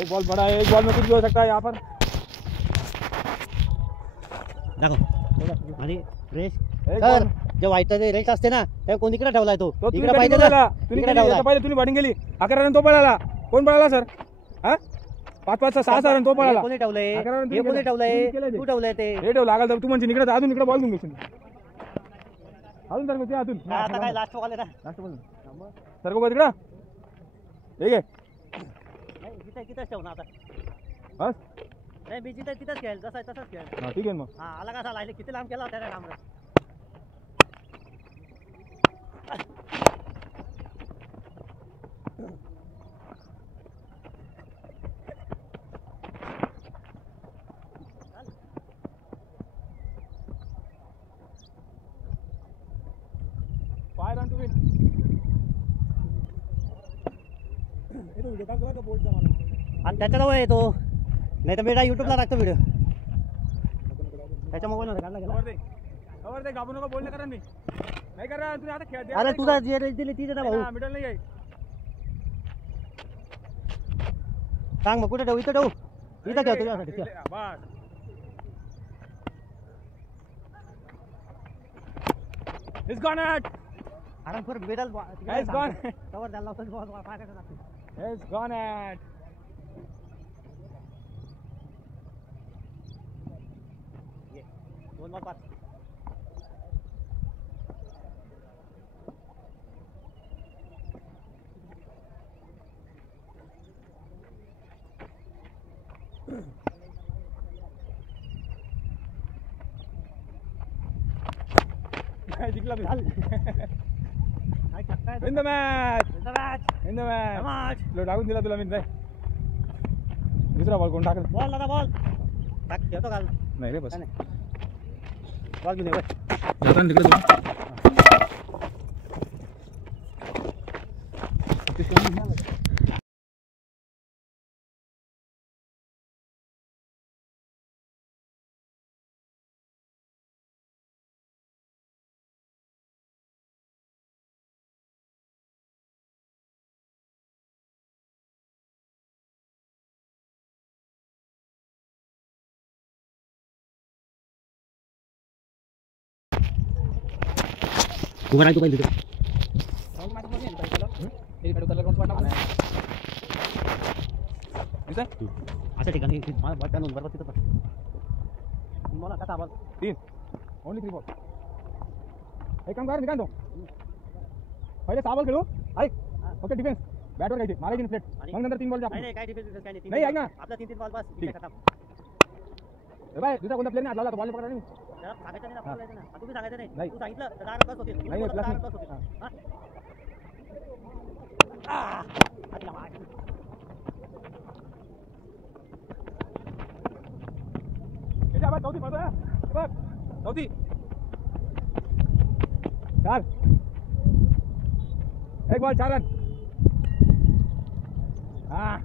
एक बॉल बड़ा है, एक बॉल में कुछ भी हो सकता है यहाँ पर। देखो आणि रेस एक सर बॉल जे वाईट रेस असते ना ते कोणीकडे ठेवलाय तो तो इकडे पाहिजे ना तुम्ही पहिले तुम्ही बॅटिंग केली 11 रन तो पळाला. कोण पळाला सर? हा 5-5 6 रन तो पळाला. कोणी ठेवलंय? 11 रन हे कोणी ठेवलंय? तू ठेवलंय ते. हे ठेवलं लागल तर तू म्हणजे इकडे अजून इकडे बॉल घेऊन घेशील अजून तर ते अजून आता काय लास्ट बॉल आहे ना लास्ट बॉल सर को तिकडं ठीक आहे तिथंच ठेव ना आता बस नाही मी जिथं तिथंच खेळ जसा तसंच खेळ. हा ठीक आहे मग. हा आला कसा लागले किती लांब केला होता रे लांब. आणि त्याच्याजवळ येतो नाही तर बेटा युट्यूबला टाकतो व्हिडिओ त्याच्या मोबाईल मध्ये काढला गेला. घाबरू नका बोलणे करा मी नाही करा तुम्ही आता खेळ. अरे तुझा जे रेस दिली तीच ना भाऊ. मिडल नाही आहे सांग मग कुठे ठेवू? इथं ठेवू इथं ठेव तुझ्यासाठी. बस It's gone at. अरे पर बेडल It's gone. कवर झाला होता बॉल पाकायचा लागतो. It's gone at. ये 2 बॉल 5. जिंकला मी. काय In the match. Match In the match. Match low टाकून दिला तुला मी नाही. दुसरा बॉल कोण टाकल? बॉल दादा बॉल टाक ठेवतो काल नाही रे बस. बॉल घेऊन ये बस. जाता तिकडे उभं राह तू पाहिजे असं ठिकाणी बरोबर तिथं मला कसा बॉल 3 ओनली 3 बॉल. एक काम कर निकाल दो पहिले 6 बॉल खेळू ऐक फक्त डिफेन्स बॅटवर घ्यायचे मारायची प्लेट मग नंतर 3 बॉल नाही काय डिफेन्स काय नाही ऐक ना आपला 3 बॉल बस ठीक आहे. बाय दुसरा कोणता प्लेअर नाही आला बॉल पकडा नाही सांगायचं नाही आपल्याला ना तुम्ही सांगायचं नाही. नाही तू सांगितलं तर 10 रन बस होते नाही प्लस नाही. बस होते चौथी पडतोय बघ चौथी 4 एक बॉल 4 रन. हा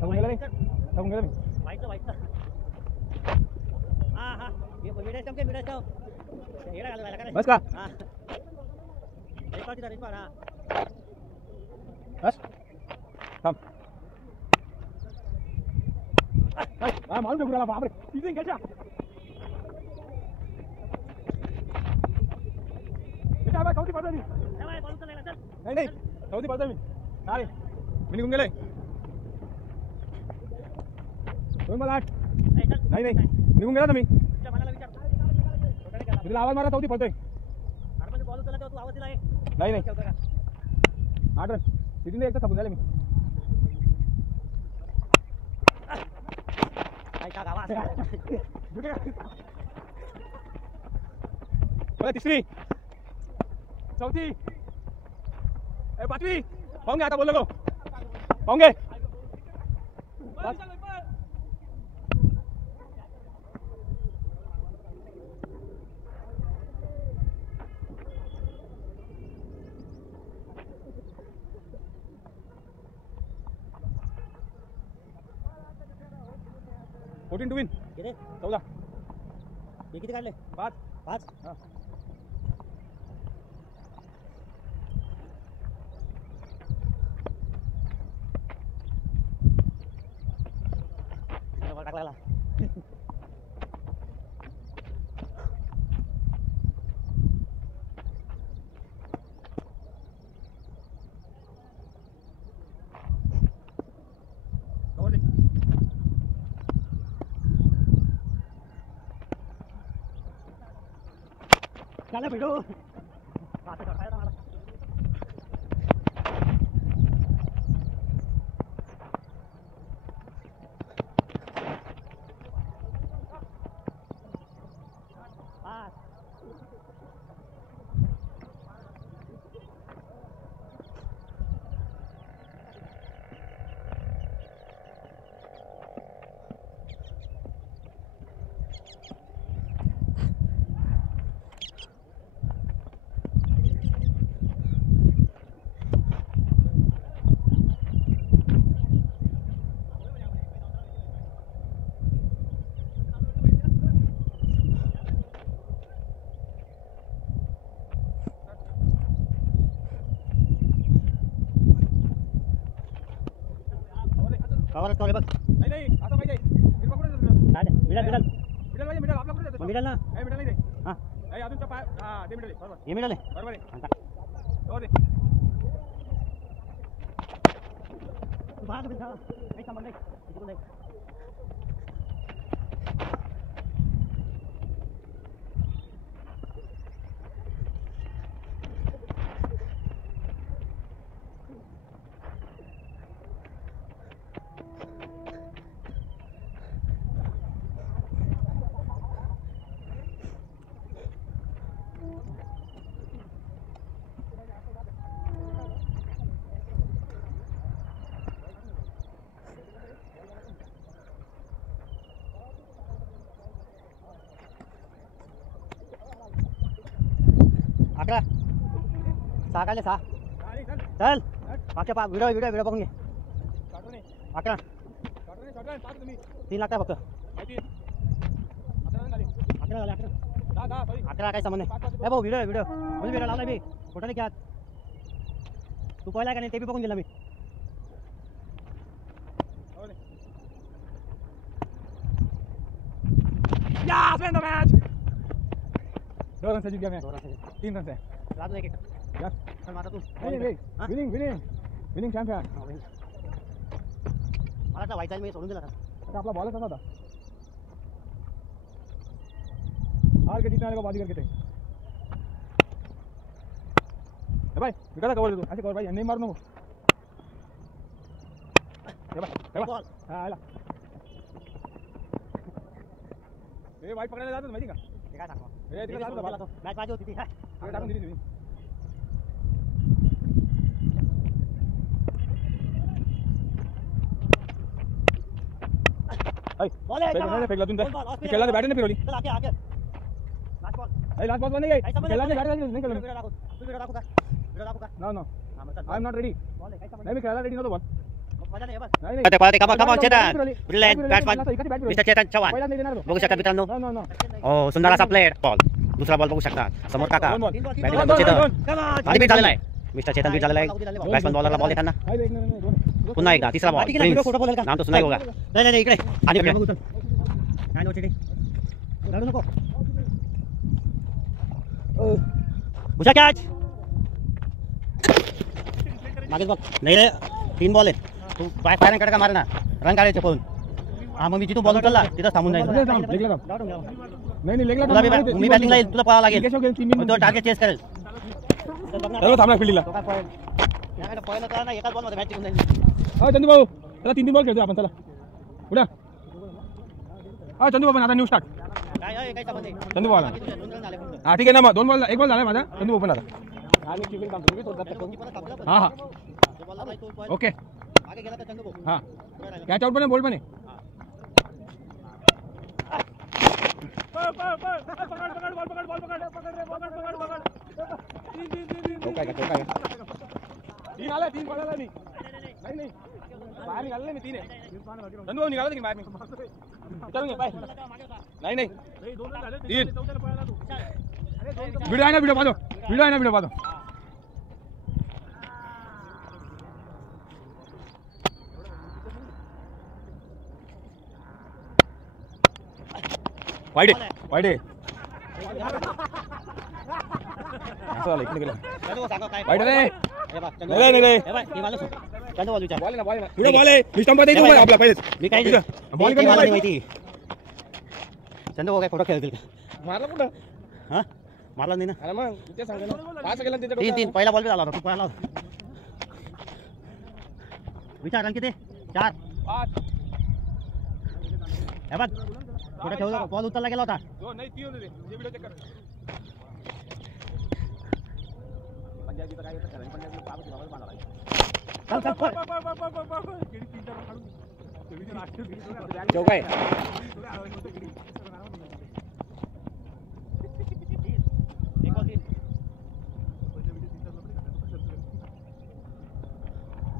टाकून गेला मी वाईट हा हा हे मिडा स्टंप हेडा घालायला काय बस का हा एक पाठी झाली हा बस थांब हा मारून फेकून आला बापरे तिथे घ्यायच्या बाय चौथी पडतोय मी नाही चौथी पडतोय मी अरे मी निघून गेलोय 2 बॉल 8 नाही निघून गेला ना मी तुला आवाज मारा चौथी पडतोय नाही 8 रन सिटीने एकदा थांबून झाले मी तिसरी चौथी पाचवी पाहून घे आता बोल नको पाहून घे फोर्टीन टू विन 14 हे किती काढले 5 5 हां चालला भिडू आता करता मला कवर तो बघ नाही नाही आता पाहिजे हिरवा कुठे जातो काय मिडल मिडल मिडल पाहिजे मिडल आपला कुठे जातो मिडल ना नाही मिडल नाही दे हां नाही अजूनचा पाय हां ते मिडल बरोबर हे मिडल आहे बरोबर आहे आता हो दे बाहेर बिठा काही संबंध नाही इकडून नाही अकरा सहा काढले सहा आणि चल चल मागच्या व्हिडिओ व्हिडिओ व्हिडिओ बघून घे काढू नाही 11 काढू नाही काढू नाही तुम्ही 3 लागतात फक्त माहिती 11 झाले 11 झाले 11 दहा सॉरी 11 काही संबंध नाही ए भाऊ व्हिडिओ व्हिडिओ म्हणजे व्हिडिओ लावला मी फोटो नाही घ्या तू पहिला का नाही ते बी बघून गेला मी हो दे yes win the match 2 run से जीत गया मैं 3 रन से राजू एक यस चल माता तू winning winning winning winning champion मला तर व्हायचा मी सोडून दिला आता आपला बॉलच असा होता हार के जीतने वाले को बाजीगर कहते हैं भाई निकाला कवर दे तू ऐसे कवर भाई नहीं मार नको भाई बॉल हाँ आला ए वाईट पकडायला जातो माहिती का ते काय सांगू ए तिकडे जातो मला तो मॅच माझी होती ती काय तिकडे टाकून दिली तुम्ही बॉल आहे नाही फेकला तुम्ही खेळला तर बॅटने फिरवली चल आके आके लास्ट बॉल नाही लास्ट बॉल नाही खेळला तर बॅट नाही खेळलो व्हिडिओ दाखव तू व्हिडिओ दाखव का व्हिडिओ दाखव का नो नो हां मग चल I am not ready ball आहे काय संबंध नाही मी खेळायला रेडी नव्हतो बॉल मग मजा नाही बस नाही ते पाहते कमा Chetan brilliant batsman mister Chetan Chavan पहिला नाही देणार बघू शकता मित्रांनो नो नो नो हो सुंदर असा प्लेयर बॉल दुसरा बॉल बघू शकता समोर काका दोन बॉल बॅटिंग करतो चेतन आणि बीट झालेला आहे मिस्टर चेतन बीट झालेला आहे बॅट्समॅन बॉलरला बॉल देताना नाही एक नाही दोन पुन्हा एकदा तिसरा बॉल व्हिडिओ फोटो बोलेल का नाम तो सुनाई होगा नाही नाही इकडे आणि बघू चल काय नोट इकडे रडू नको उषा कॅच मागेच बॉल नाही रे 3 बॉल आहे तू बाय फायरिंग कडे का मारे ना रन काढायचे पळून हा मग मी जिथून बॉल उचलला तिथं थांबून जाईल लेगला डाऊन घ्या नाही लेगला तुला मी बॅटिंगला येईल तुला पळावं लागेल केशव गेम 3 मग तो टार्गेट चेस करेल चलो थांबला फील्डला तो काय पॉइंट याकडे पहिलं तर ना एकाच बॉलमध्ये मॅच जिंकून जाईल हा चंदू भाऊ चला 3 बॉल खेळतो आपण चला उडा हा चंदू बाबा आता न्यू स्टार्ट काय आहे काय संबंध आहे चंदू भाऊ किती दोन रन झाले फक्त हा ठीक आहे ना मग 2 बॉल 1 बॉल झाला माझा चंदू भाऊ पण आता आणि किपिंग काम तुम्ही सोडतात कोणती पण थांबला पण हा हा जो बॉलला नाही तो पॉइंट ओके आगे गेला तर चंदू भाऊ हा पुढे राहिला. कॅच आउट पण आहे बॉल पण आहे तीन आला 3 बॉल आला नाही नाही बाहेर निघाले मी 3 आहे चंदू भाऊ निघाला की बाहेर विचारून घे बाय नाही नाही 3 व्हिडिओ आहे ना व्हिडिओ पाहतो व्हिडिओ आहे ना व्हिडिओ पाहतो वाईट आहे असं झालं इकडे गेलं चंदू भाऊ सांगा काय वाईट रे हे बघ चंदू नाही नाही हे बघ टीम आलं चंदू भाऊ विचार बॉल ना व्हिडिओ बॉल आहे मी स्टंप देतो आपला पहिलेच मी काय बॉल मला नाही कडे माहिती चंदू भाऊ काय खोटं खेळतील का मारला कुठं हां मारला नाही ना अरे मग ते सांगा ना पास गेला त्याच्या 3-3 पहिला बॉल बी झाला होता तू पहिला होता. विचार रन किती 4 5 हे बघ कुठे ठेवला बॉल उचलला गेला होता 2 नाही 3 होते ते व्हिडिओ चेक कर पंजाबी तर काय येतं खरं पंजाबी पावती बाबा बांधला चल चल पळ. चौका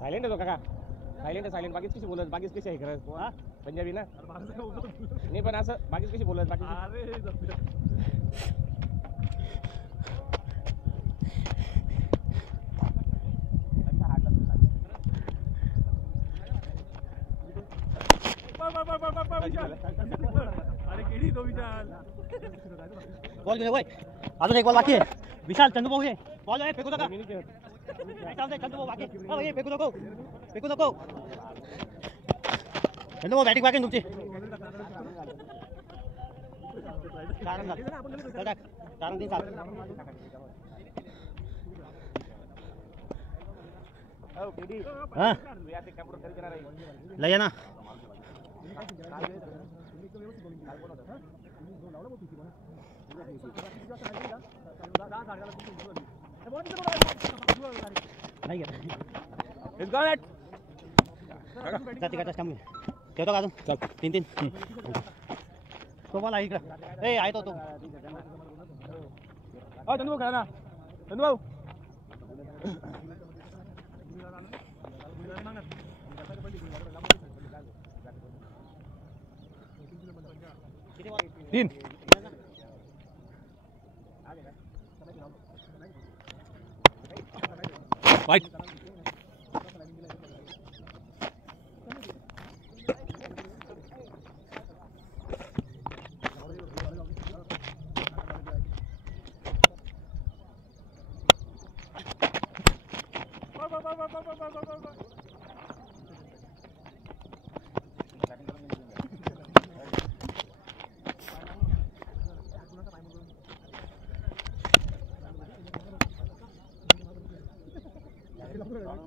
सायलेंट आहे तो काका सायलेंट बाकीच कशी बोलत बाकीच कशी आहे खरं पंजाबी ना नाही पण असं बाकीच कशी बोलत बाकी बॉल घे वय अजून एक बॉल बाकी आहे विशाल चंदू भाऊ ये बॉल आहे फेकू नका मी नाही खेळत. नाही चालतंय चंदू भाऊ बाकी आहे. ये फेकू नको चंदू भाऊ बॅटिंग बाकी आहे तुमची 4 रन चल टाक 4 रन 3 सात हो केडी हां तू या ते कॅम्प्युटर खरेदी करणार आहे लय ना नाही Let's go net. जाती का काम ठेवतो का अजून चल 3-3 तो बॉल आहे इकडं ए आहे तो हो चंदू भाऊ खेळा ना चंदू भाऊ किती बॉल 3 वाईट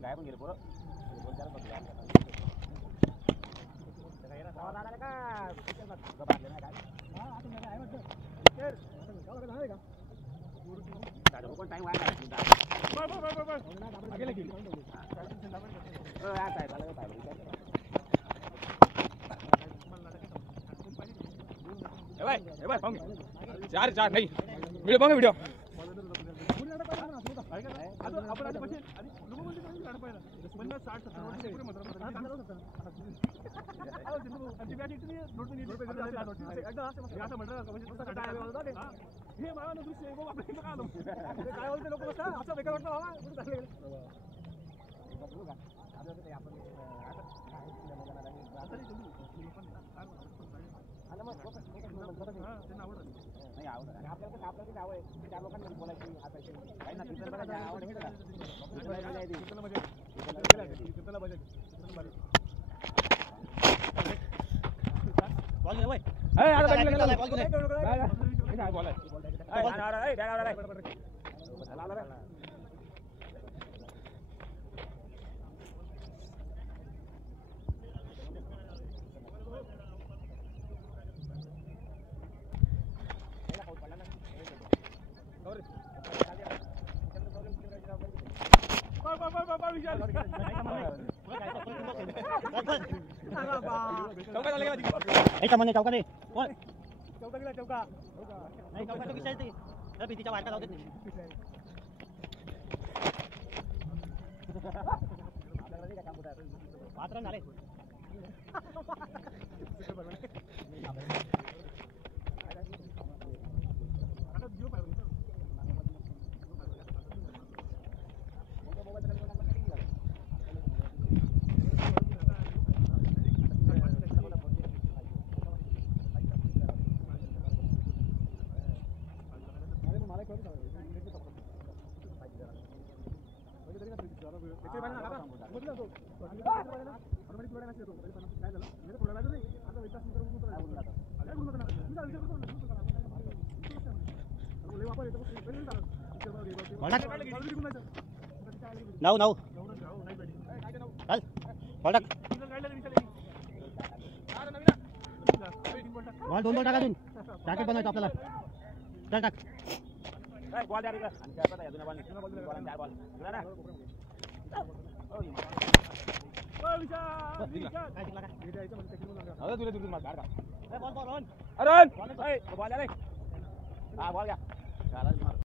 काय पण गेले पोरं चार चार नाही व्हिडिओ बघा व्हिडिओ बॉल घे वय ऐसा म्हणे चौका दे बोल चौका नाही चौका तो विचारते तर भीतीच्या बाहेर का जाऊ देत नाही 5 रन झाले बॉल टाक. 9 चल बॉल टाक. बॉल 2 बॉल टाका अजून. टार्गेट बनवायचं आपल्याला. चल टाक. बॉल द्या रे आणि काय पता जुना बॉल नाही. जुना बॉल जुना बॉल 4 बॉल जुना ना. काय जिंकला काय? अरे तुला मार काढ का. Ball ball on. अरे बॉल द्या रे. हा बॉल घ्या.